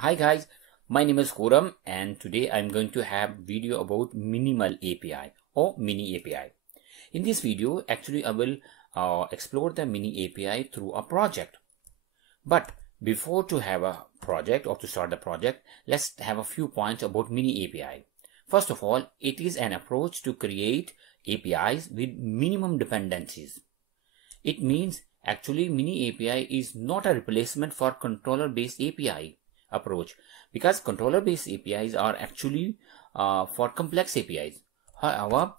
Hi guys, my name is Khurram and today I'm going to have video about MinimalApi or MiniApi. In this video, actually I will explore the MiniApi through a project. But before to have a project or to start the project, let's have a few points about MiniApi. First of all, it is an approach to create APIs with minimum dependencies. It means actually MiniApi is not a replacement for controller-based API approach, because controller-based APIs are actually for complex APIs. However,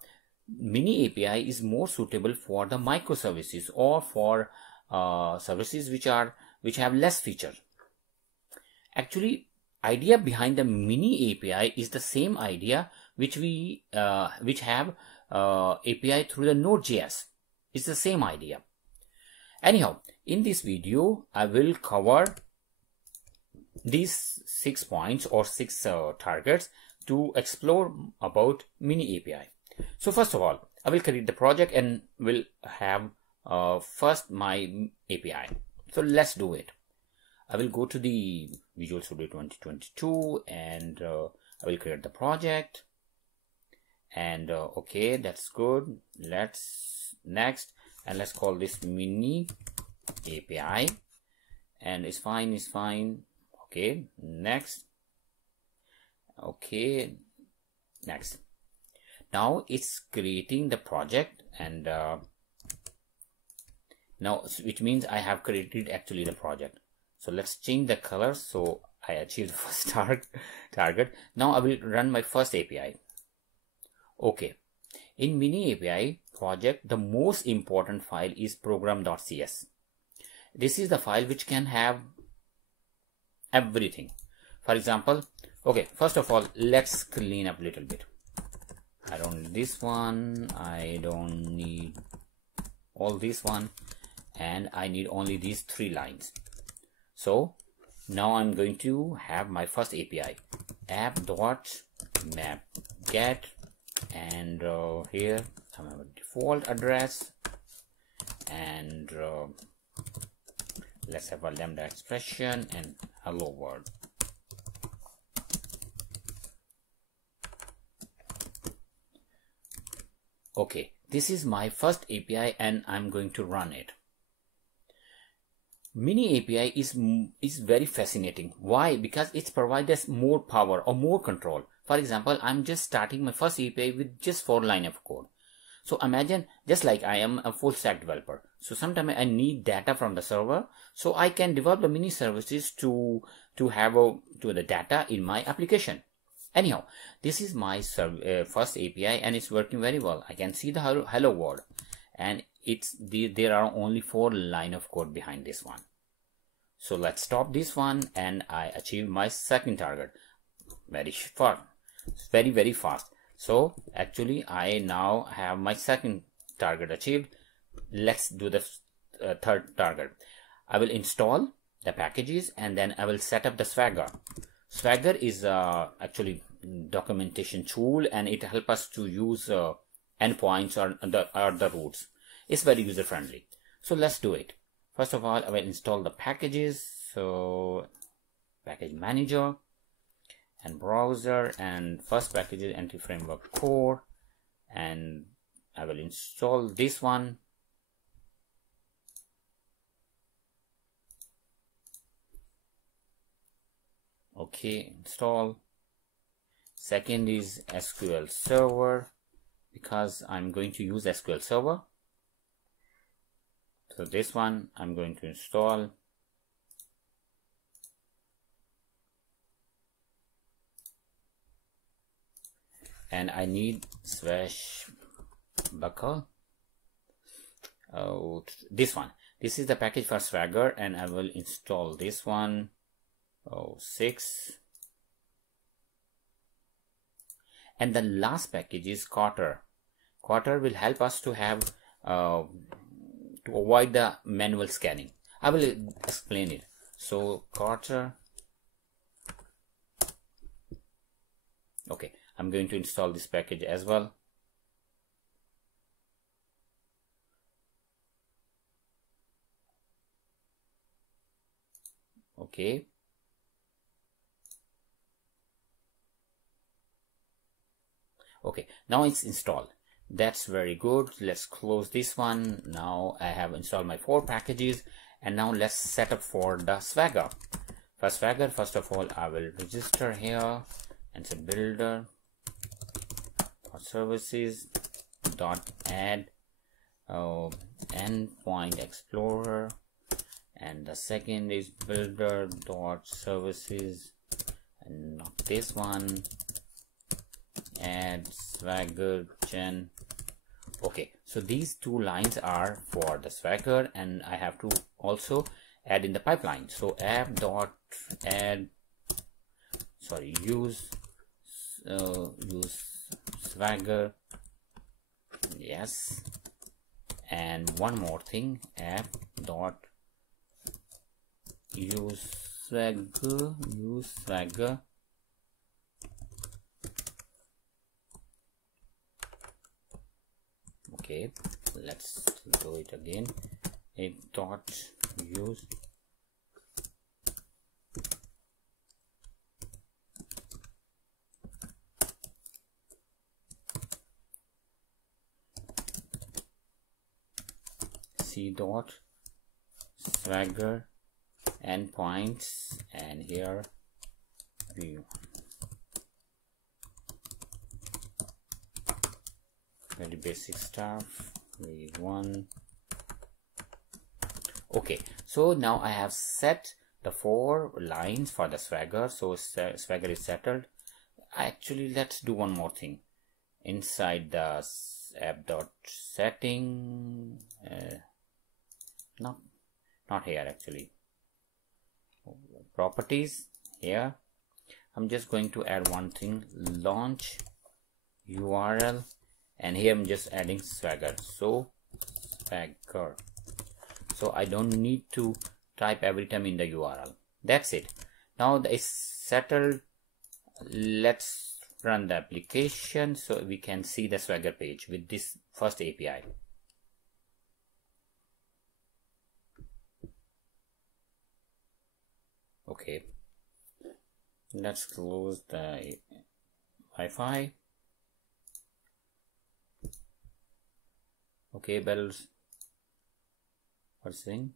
MiniApi is more suitable for the microservices or for services which have less features. Actually, idea behind the MiniApi is the same idea which have API through the Node.js. It's the same idea. Anyhow, in this video, I will cover these 6 points or 6 targets to explore about MiniApi. So first of all, I will create the project and will have first my API. So let's do it. I will go to the Visual Studio 2022 and I will create the project. And okay, that's good. Let's call this MiniApi, and it's fine. Okay, next. Okay, next. Now it's creating the project, and now which means I have created actually the project. So let's change the color. So I achieved the first target. Now I will run my first API. Okay, in MiniApi project, the most important file is program.cs. This is the file which can have everything. For example, okay, first of all, let's clean up a little bit. I don't need this one, I don't need all this one, and I need only these 3 lines. So now I'm going to have my first API, app.map.get, and here I have a default address, and let's have a lambda expression and hello world. Okay, this is my first API and I'm going to run it. MiniApi is very fascinating. Why? Because it provides us more power or more control. For example, I'm just starting my first API with just 4 lines of code. So imagine, just like I am a full stack developer, so sometimes I need data from the server, so I can develop the mini services to have the data in my application. Anyhow, this is my first API and it's working very well. I can see the hello world, and there are only 4 lines of code behind this one. So let's stop this one, and I achieved my second target very fast. So actually I now have my second target achieved. Let's do the third target. I will install the packages and then I will set up the Swagger. Swagger is actually documentation tool, and it helps us to use endpoints or the roots. It's very user friendly. So let's do it. First of all, I will install the packages. So package manager and browser, and first package is Entity Framework Core, and I will install this one. Okay, install. Second is SQL Server, because I'm going to use SQL Server. So this one I'm going to install. And I need /buckle. Oh, this one. This is the package for Swagger, and I will install this one. 6. And the last package is Quarter. Quarter will help us to have to avoid the manual scanning. I will explain it. So Quarter. Okay, I'm going to install this package as well. Okay, Okay, now it's installed. That's very good. Let's close this one. Now I have installed my 4 packages, and now let's set up for the Swagger. For Swagger, first of all, I will register here and say builder services dot add endpoint explorer, and the second is builder dot services, and not this one, add Swagger gen. Okay, so these 2 lines are for the Swagger, and I have to also add in the pipeline. So app dot add, sorry, use Swagger, yes, and one more thing, app dot use Swagger, okay, let's do it again, a dot use C dot Swagger endpoints, and here view. Very basic stuff. V1. Okay, so now I have set the 4 lines for the Swagger, so Swagger is settled. Actually, let's do one more thing inside the app dot setting. Not here, actually. Properties here. I'm just going to add one thing, launch URL, and here I'm just adding Swagger. So Swagger. So I don't need to type every time in the URL. That's it. Now it's settled. Let's run the application so we can see the Swagger page with this first API. Okay, let's close the Wi-Fi. Okay, bells. What's saying?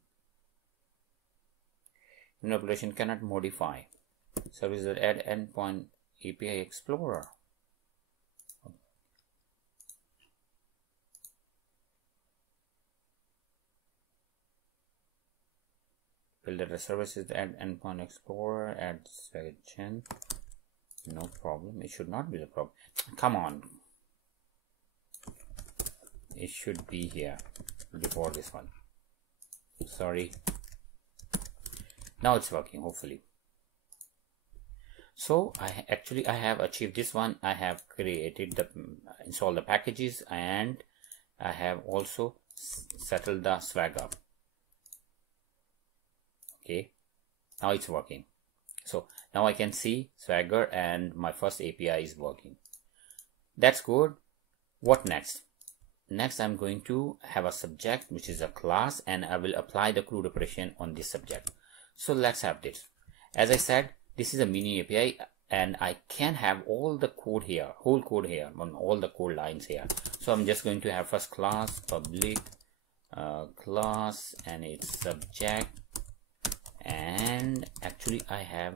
Manipulation cannot modify. Service that add endpoint API Explorer. Builder services add endpoint explorer, add Swagger gen. No problem. It should not be the problem. Come on. It should be here before this one. Sorry. Now it's working, hopefully. So I have achieved this one. I have created installed the packages, and I have also settled the Swagger. Okay, now it's working. So now I can see Swagger and my first API is working. That's good. What next? Next, I'm going to have a subject, which is a class, and I will apply the CRUD operation on this subject. So let's have this. As I said, this is a mini API, and I can have all the code here, whole code here, on all the code lines here. So I'm just going to have first class, public class, and its subject. And actually I have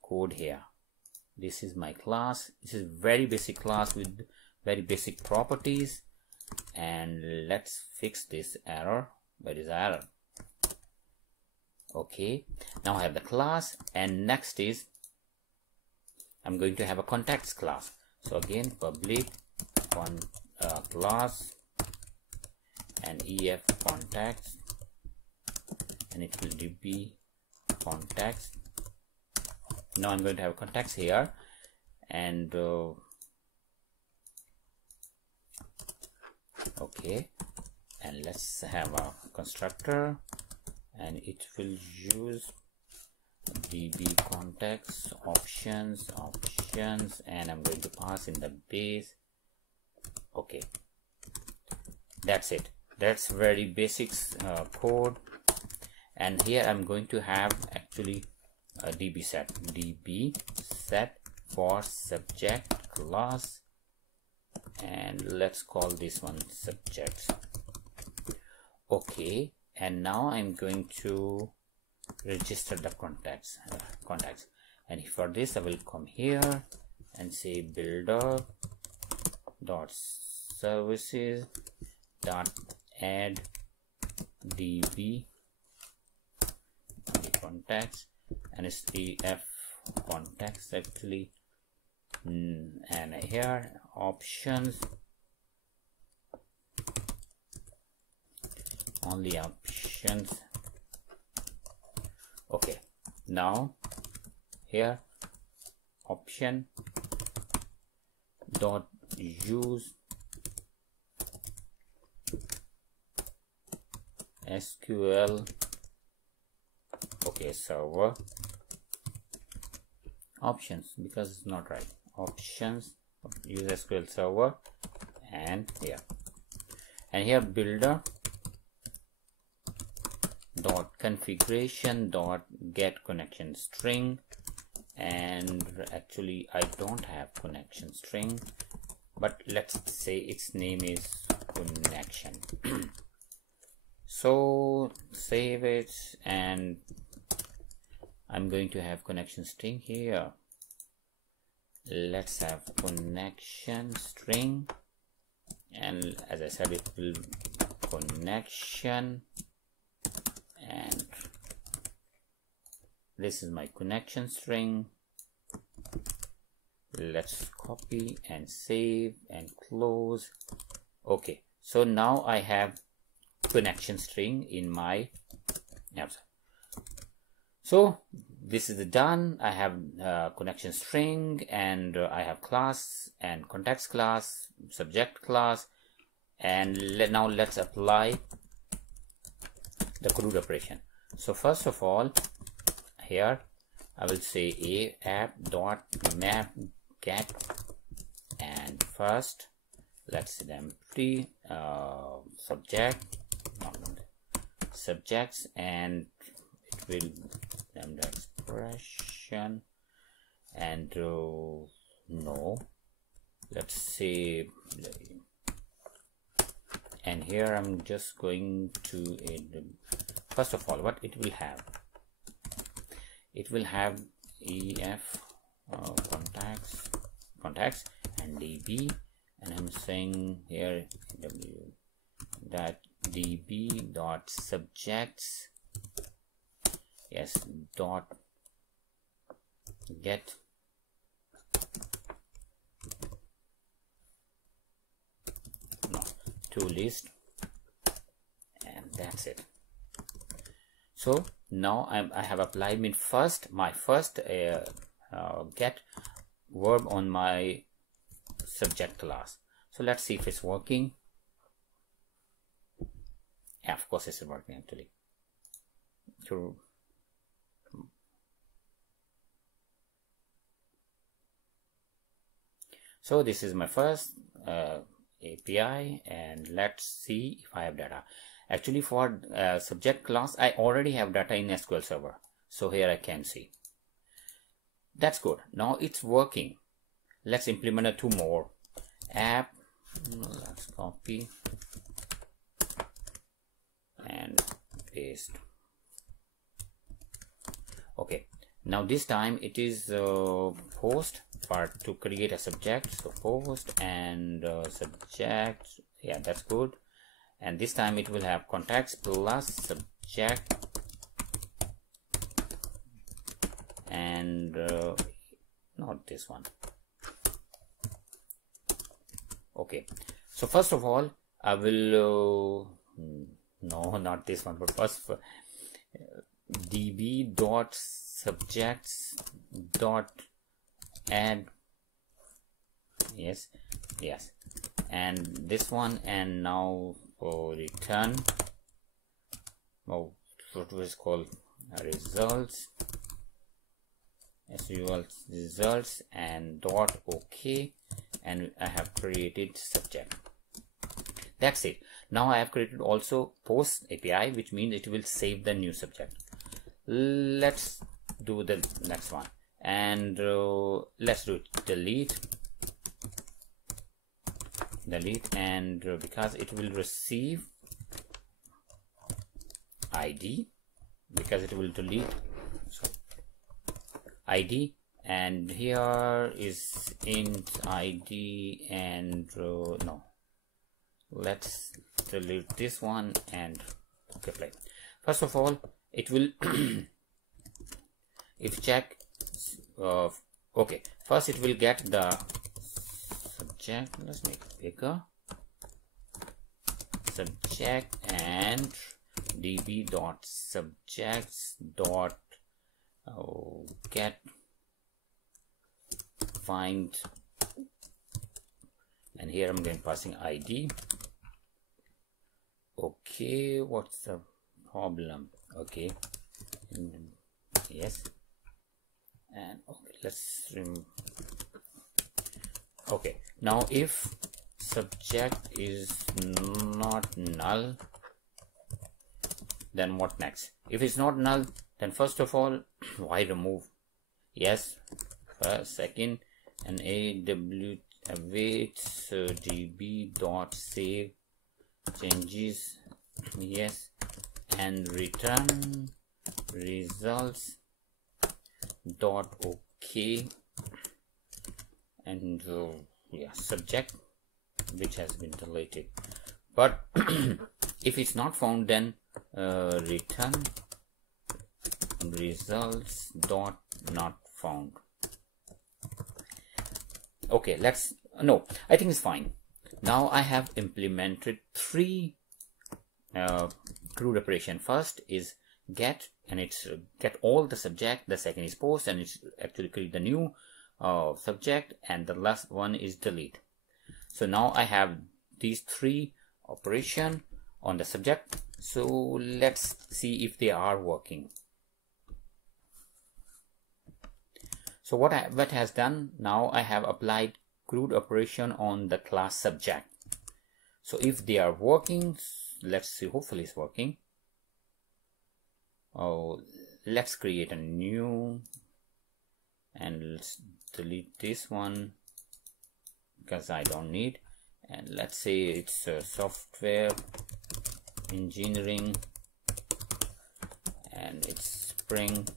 code here. This is my class. This is very basic class with very basic properties, and let's fix this error. Where is the error? Okay, now I have the class, and next is I'm going to have a contacts class. So again, public class and ef contacts, and it will be contacts. Now I'm going to have contacts here, and okay, and let's have a constructor, and it will use db contacts options, and I'm going to pass in the base. Okay, that's it. That's very basic code. And here I'm going to have actually a db set for subject class and let's call this one subjects. Okay, and now I'm going to register the contacts, and for this I will come here and say builder dot services dot add db the contacts, and it's ef contacts actually, and here options, only options. Okay, now here option dot use SQL, okay, server options, because it's not right, options use SQL server, and here builder dot configuration dot get connection string, and actually I don't have connection string, but let's say its name is connection. So save it, and I'm going to have connection string here. Let's have connection string, and as I said, it will connection, and this is my connection string. Let's copy and save and close. Okay, so now I have connection string in my app. So this is done. I have connection string, and I have class and context class, subject class, and now let's apply the CRUD operation. So first of all, here I will say a app dot map get, and first let's say empty subjects, and it will lambda expression, and no, let's say, and here I'm just going to first of all, what it will have, it will have ef contacts and db, and I'm saying here w that db dot subjects, yes, dot get to list, and that's it. So now I have applied my first get verb on my subject class. So let's see if it's working. Yeah, of course it's working actually. So this is my first API, and let's see if I have data. Actually, for subject class I already have data in SQL Server, so here I can see. That's good. Now it's working. Let's implement two more. App, let's copy and paste. Okay, now this time it is post to create a subject, so post and subject, yeah, that's good. And this time it will have contacts plus subject, and not this one. Okay, so first of all I will no, not this one, but first db dot subjects dot add, yes, and this one, and now return, what was called results, results, and dot okay, and I have created subject. That's it. Now I have created also post API, which means it will save the new subject. Let's do the next one, and let's do delete delete, and because it will receive ID, because it will delete ID, and here is int ID, and no, let's delete this one and apply. First of all, it will if check okay, first it will get the subject. Let's make it bigger. Subject and db.subjects dot get find, and here I'm going passing ID. Okay, what's the problem? Okay, yes, and okay, let's okay, now if subject is not null, then what next? If it's not null, then first of all, why remove? Yes, first, second, and awaits db dot save changes, yes, and return results dot okay, and yeah, subject which has been deleted. But if it's not found, then return results dot not found. Okay, let's no, I think it's fine. Now I have implemented three CRUD operation. First is get, and it's get all the subject. The second is post, and it's actually create the new subject, and the last one is delete. So now I have these three operation on the subject. So let's see if they are working. So what has done, now I have applied CRUD operation on the class subject. So if they are working, let's see, hopefully it's working. Oh, let's create a new, and let's delete this one because I don't need, and let's say it's software engineering, and it's spring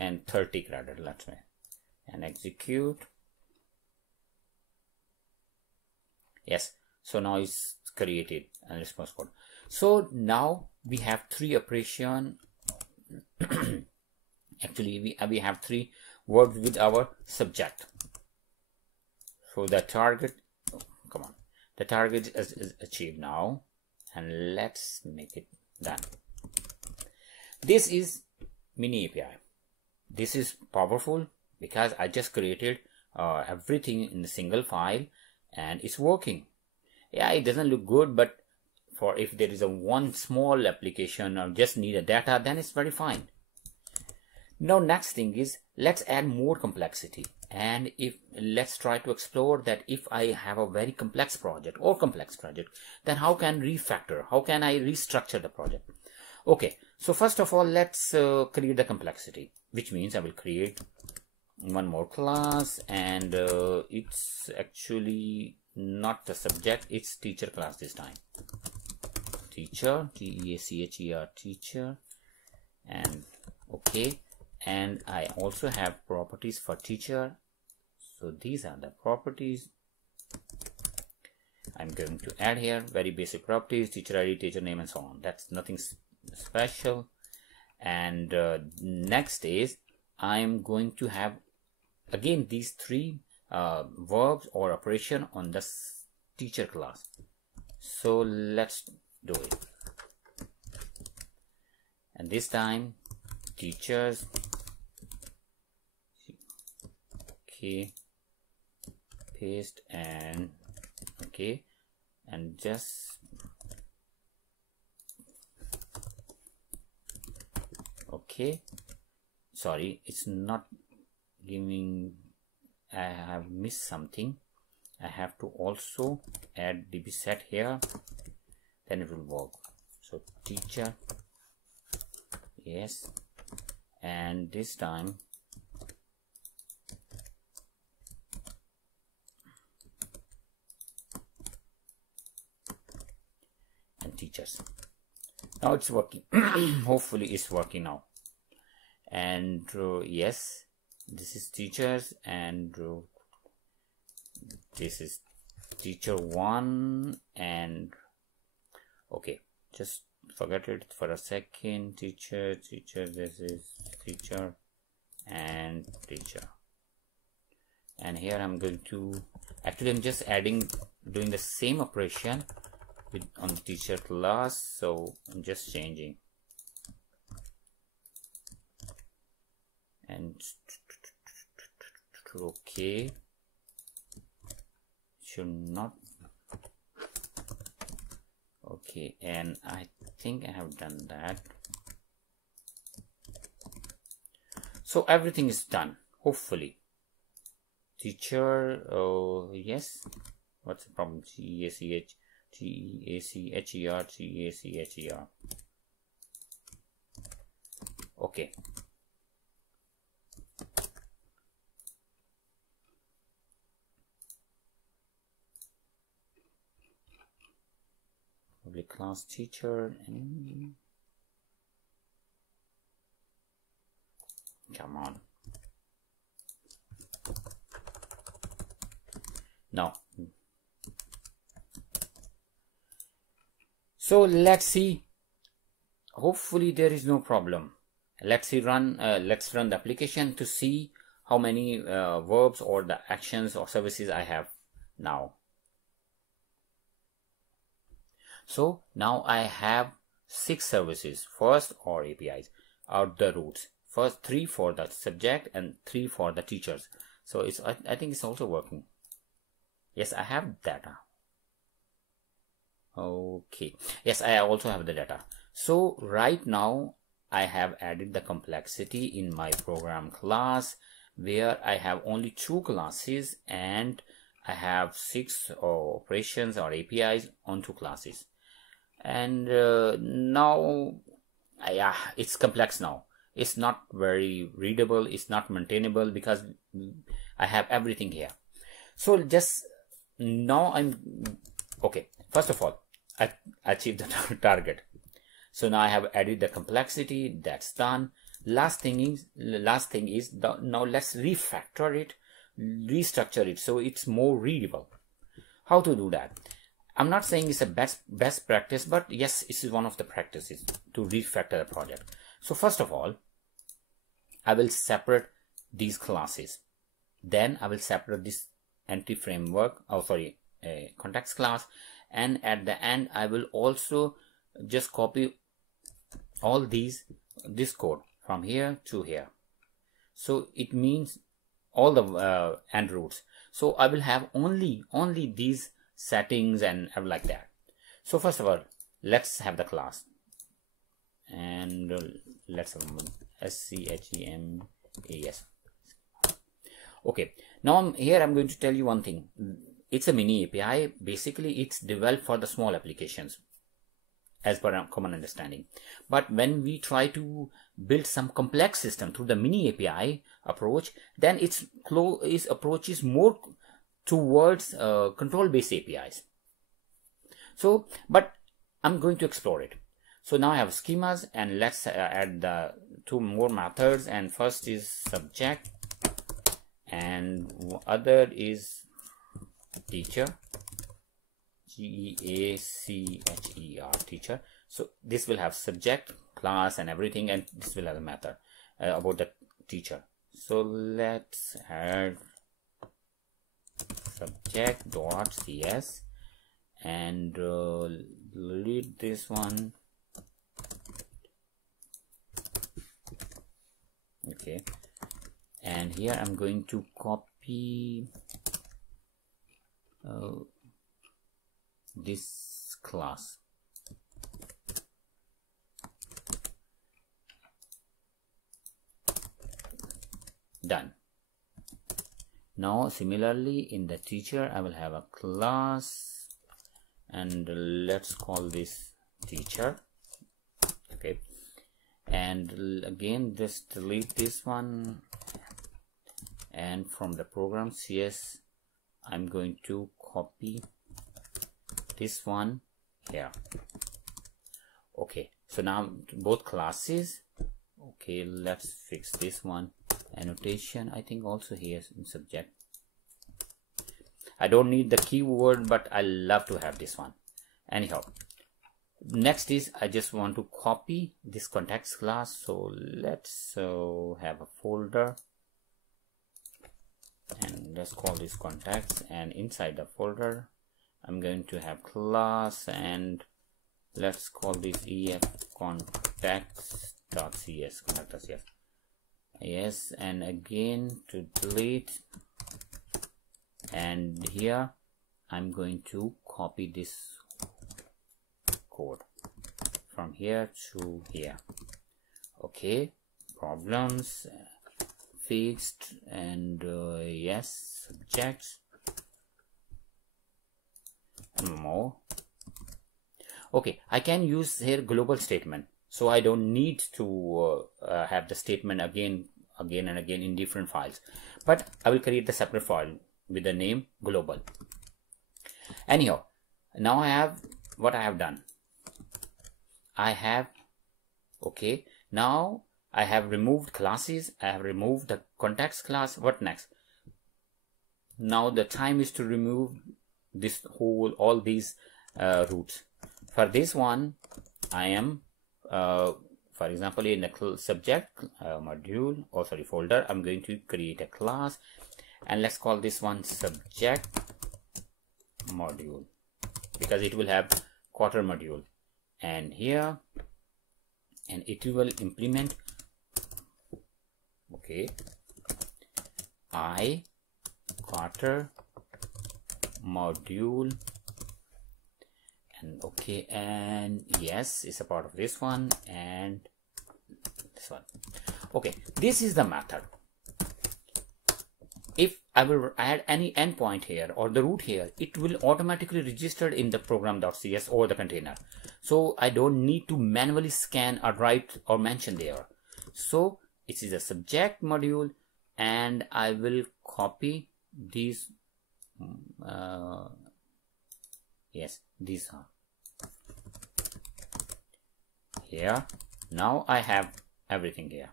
and 30 credit, let's say, and execute. Yes, so now it's created and response code. So now we have three operation. Actually we have three words with our subject. So the target, oh, come on, the target is achieved now, and let's make it done. This is MiniApi. This is powerful because I just created everything in a single file, and it's working. Yeah, it doesn't look good, but for if there is a one small application or just need a data, then it's very fine. Now next thing is, let's add more complexity, and let's try to explore that if I have a very complex project, then how can refactor, how can I restructure the project? Okay, so first of all, let's create the complexity, which means I will create one more class, and it's actually not the subject, it's teacher class this time. Teacher, T-E-A-C-H-E-R, teacher, and okay, and I also have properties for teacher. So these are the properties I'm going to add here. Very basic properties: teacher ID, teacher name, and so on. That's nothing special. And next is I'm going to have again these three verbs or operation on the teacher class. So let's do it. And this time teachers, okay, paste, and okay, and just okay, sorry, it's not giving, I have missed something. I have to also add db set here, then it will work. So teacher, yes, and this time teachers. Now it's working. Hopefully it's working now. And yes, this is teachers, and this is teacher 1, and okay, just forget it for a second. Teacher, this is teacher and teacher. And here I'm going to, actually I'm just doing the same operation on teacher class, so I'm just changing. And okay, should not, okay, and I think I have done that. So everything is done, hopefully. Teacher, oh yes, what's the problem? GACHER. Okay. Public class teacher, and come on. Now, so let's see. Hopefully there is no problem. Let's run the application to see how many verbs or the actions or services I have now. So now I have 6 services, first, or APIs, are the roots. First 3 for the subject and 3 for the teachers. So it's, I think it's also working. Yes, I have data. Okay. Yes, I also have the data. So right now I have added the complexity in my program class, where I have only 2 classes and I have 6 operations or APIs on 2 classes. And now, yeah, it's complex now. It's not very readable, it's not maintainable, because I have everything here. So just now okay, first of all, I achieved the target. So now I have added the complexity, that's done. Last thing is now let's refactor it, restructure it so it's more readable. How to do that? I'm not saying it's a best practice, but yes, this is one of the practices to refactor the project. So first of all, I will separate these classes. Then I will separate this entity framework, context class, and at the end I will also just copy all this code from here to here. So it means all the end roots. So I will have only these settings and like that. So first of all, let's have the class, and let's have SCHEMAS. Okay, now I'm going to tell you one thing. It's a mini API. Basically it's developed for the small applications as per our common understanding. But when we try to build some complex system through the mini API approach, then its approach is more towards control-based APIs. So, but I'm going to explore it. So now I have schemas, and let's add the 2 more methods. And first is subject, and other is teacher, GEACHER, teacher. So this will have subject, class, and everything, and this will have a method about the teacher. So let's add subject.cs and delete this one. Okay, and here I'm going to copy this class. Done. Now similarly in the teacher I will have a class, and let's call this teacher. Okay, and again just delete this one, and from the program CS I'm going to copy this one here. Okay, so now both classes. Okay, let's fix this one. Annotation, I think also here in subject. I don't need the keyword, but I love to have this one. Anyhow, next is I just want to copy this context class. So let's have a folder, and let's call this contacts, and inside the folder I'm going to have class, and let's call this ef contacts.cs. Yes, and again to delete, and here I'm going to copy this code from here to here. Okay, problems fixed, and yes, subjects, and more. Okay, I can use here global statement, so I don't need to have the statement again and again in different files, but I will create the separate file with the name global. Anyhow, now I have what I have done. Okay, now I have removed classes, I have removed the context class. What next? Now the time is to remove this all these roots. For this one, I am for example in the subject module, or sorry, folder, I'm going to create a class, and let's call this one subject module, because it will have quarter module, and here, and it will implement, okay, I quarter module, and okay, and yes, it's a part of this one and this one. Okay, this is the method. If I will add any endpoint here or the root here, it will automatically register in the program.cs or the container, so I don't need to manually scan or write or mention there. So it is a subject module, and I will copy these yes, these are here. Now I have everything here.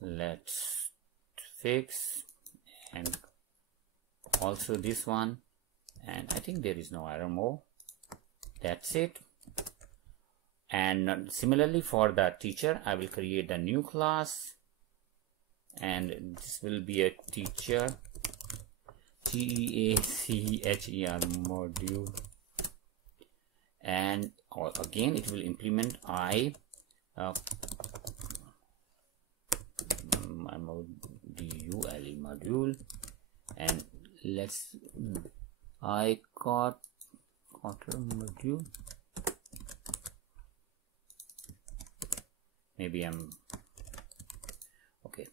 Let's fix, and also this one, and I think there is no error more. That's it. And similarly for the teacher, I will create a new class, and this will be a teacher TEACHER module, and again it will implement I module, and let's I quarter module. Maybe I'm okay.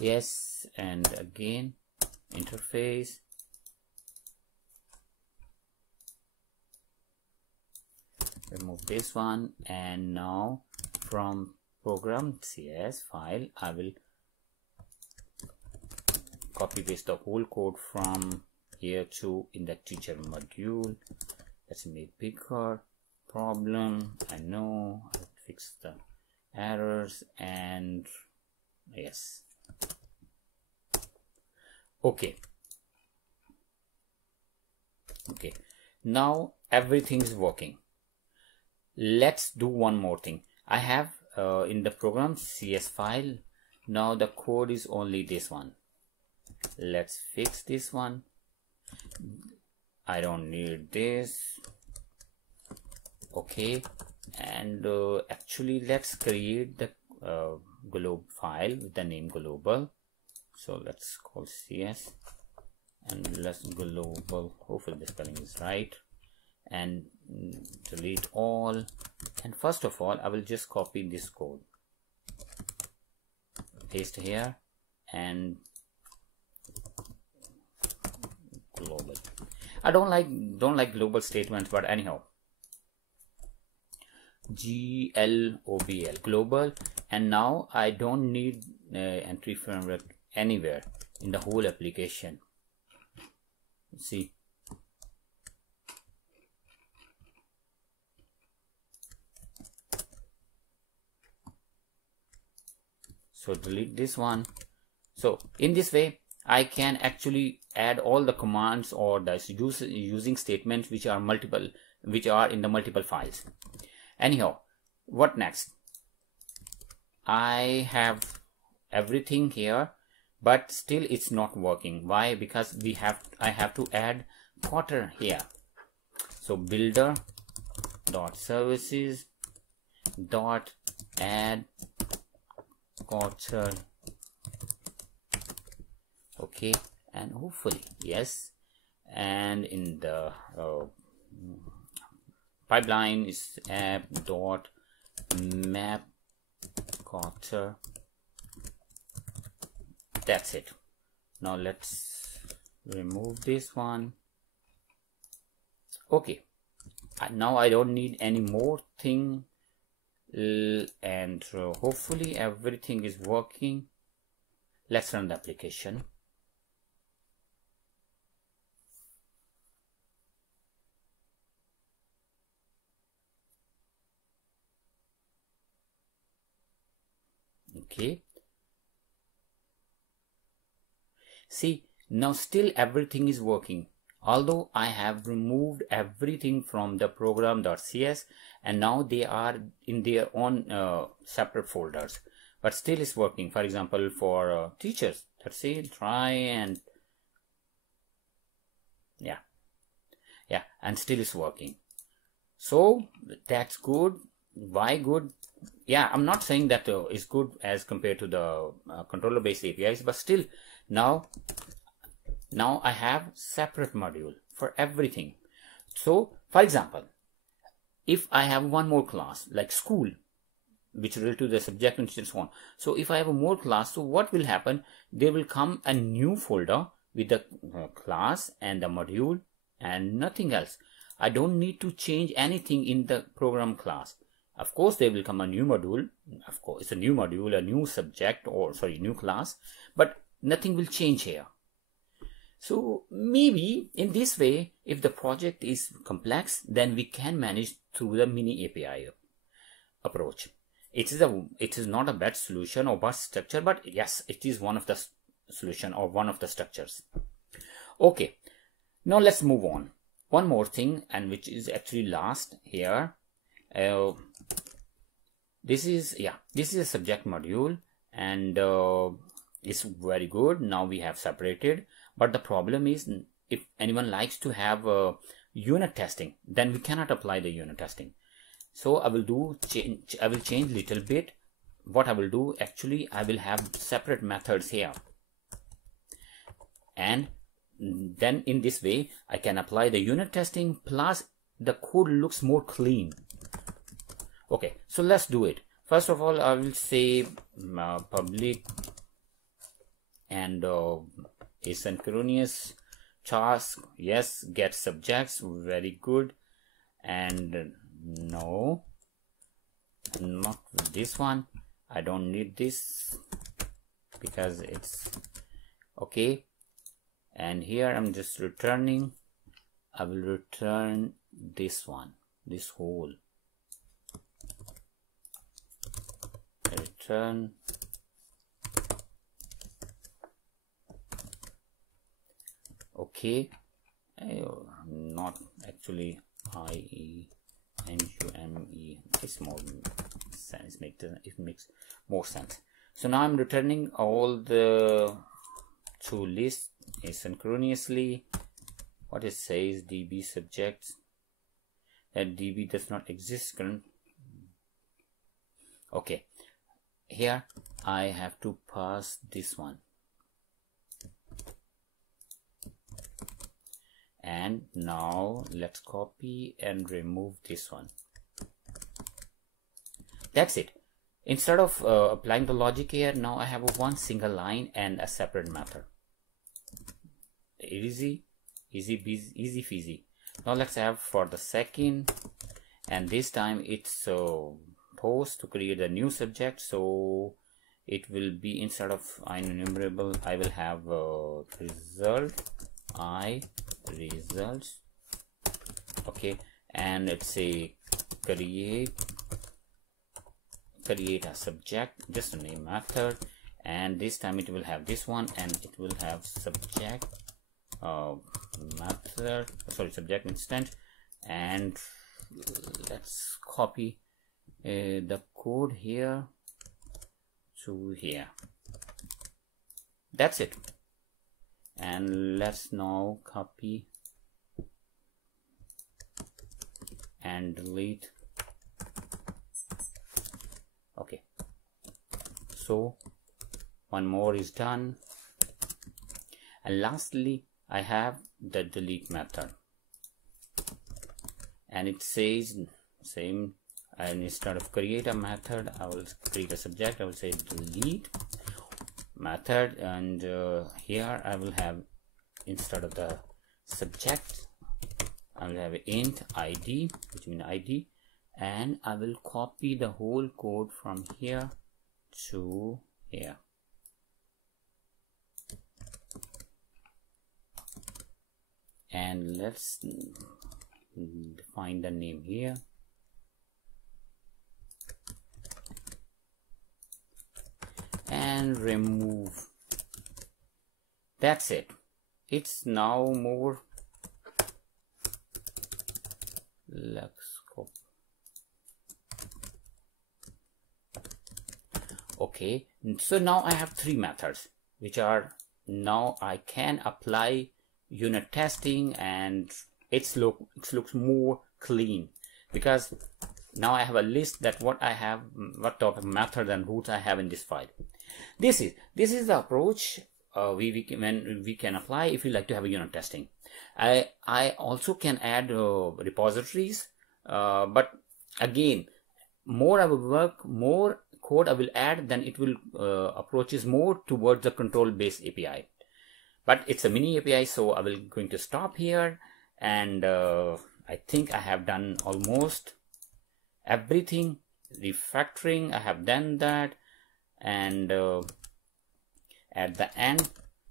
Yes, and again interface, remove this one, and now from program CS file I will copy paste the whole code from here to in the teacher module. Let's make bigger. Problem, I know, I'll fix the errors, and yes. Okay, now everything is working. Let's do one more thing. I have in the program CS file, now the code is only this one. Let's fix this one. I don't need this. Okay, and actually let's create the globe file with the name global. So let's call CS, and let's global, hopefully the spelling is right, and delete all. And first of all, I will just copy this code, paste here, and global. I don't like global statements, but anyhow, global, global. And now I don't need entry framework anywhere in the whole application. See, So delete this one. So in this way I can actually add all the commands or the using statements which are in the multiple files. Anyhow, what next? I have everything here, but still it's not working. Why? Because I have to add quarter here. So builder dot services dot add quarter. Okay, and hopefully yes, and in the pipeline is app dot map quarter. That's it. Now let's remove this one. Okay, now I don't need any more thing, and hopefully everything is working. Let's run the application. Okay, see, now still everything is working, although I have removed everything from the program.cs, and now they are in their own separate folders, but still is working. For example, for teachers, let's say try, and yeah, and still is working. So that's good. Why good? Yeah, I'm not saying that is good as compared to the controller based APIs, but still now I have separate module for everything. So for example, if I have one more class like school, which relate to the subject and so on, so if I have a more class, so what will happen? There will come a new folder with the class and the module and nothing else. I don't need to change anything in the program class. Of course, there will come a new module. Of course, it's a new module, a new subject, or sorry, new class, but nothing will change here. So maybe in this way, if the project is complex, then we can manage through the mini API approach. It is not a bad solution or bad structure, but yes, it is one of the solution or one of the structures. Okay, now let's move on. One more thing, and which is actually last here. This is a subject module, and it's very good. Now we have separated, but the problem is, if anyone likes to have unit testing, then we cannot apply the unit testing. So I will change little bit. What I will do, actually I will have separate methods here, and then in this way I can apply the unit testing, plus the code looks more clean. Okay, so let's do it. First of all, I will say public and asynchronous task. Yes, get subjects, very good. And no, not this one. I don't need this because it's okay. And here I'm just returning. I will return this one, this whole. Return. Okay, not actually IENUME. It's more sense. It makes more sense. So now I'm returning all the two lists asynchronously. What it says, DB subjects, that DB does not exist current. Okay, here I have to pass this one, and now let's copy and remove this one. That's it. Instead of applying the logic here, now I have one single line and a separate method. Easy peasy. Now let's have for the second, and this time it's post to create a new subject. So it will be, instead of enumerable, I will have results. Okay, and let's say create a subject, just a name method, and this time it will have this one, and it will have subject method, sorry, subject instant. And let's copy the code here to here. That's it. And let's now copy and delete. Okay, so one more is done. And lastly, I have the delete method, and it says same. And instead of create a method, I will create a subject. I will say delete method, and here I will have, instead of the subject, I will have int id, which means id, and I will copy the whole code from here to here. And let's define the name here. And remove. That's it. It's now more. Let's go. Okay, so now I have three methods, which are, now I can apply unit testing, and it looks more clean, because now I have a list that what I have, what type of method and routes I have in this file. This is the approach we can apply if you like to have a unit testing. I also can add repositories, but again, more I will work, more code I will add, then it will approaches more towards the control based API. But it's a mini API, so I will going to stop here, and I think I have done almost everything. Refactoring, I have done that, and at the end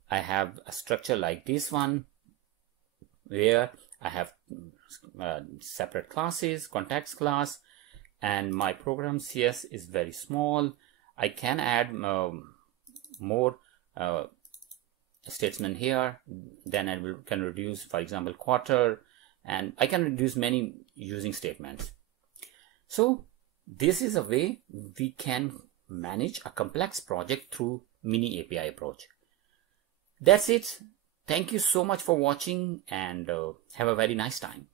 I have a structure like this one, where I have separate classes, context class, and my program CS is very small. I can add more statement here, then I can reduce, for example, quarter, and I can reduce many using statements. So this is a way we can manage a complex project through mini API approach. That's it. Thank you so much for watching, and have a very nice time.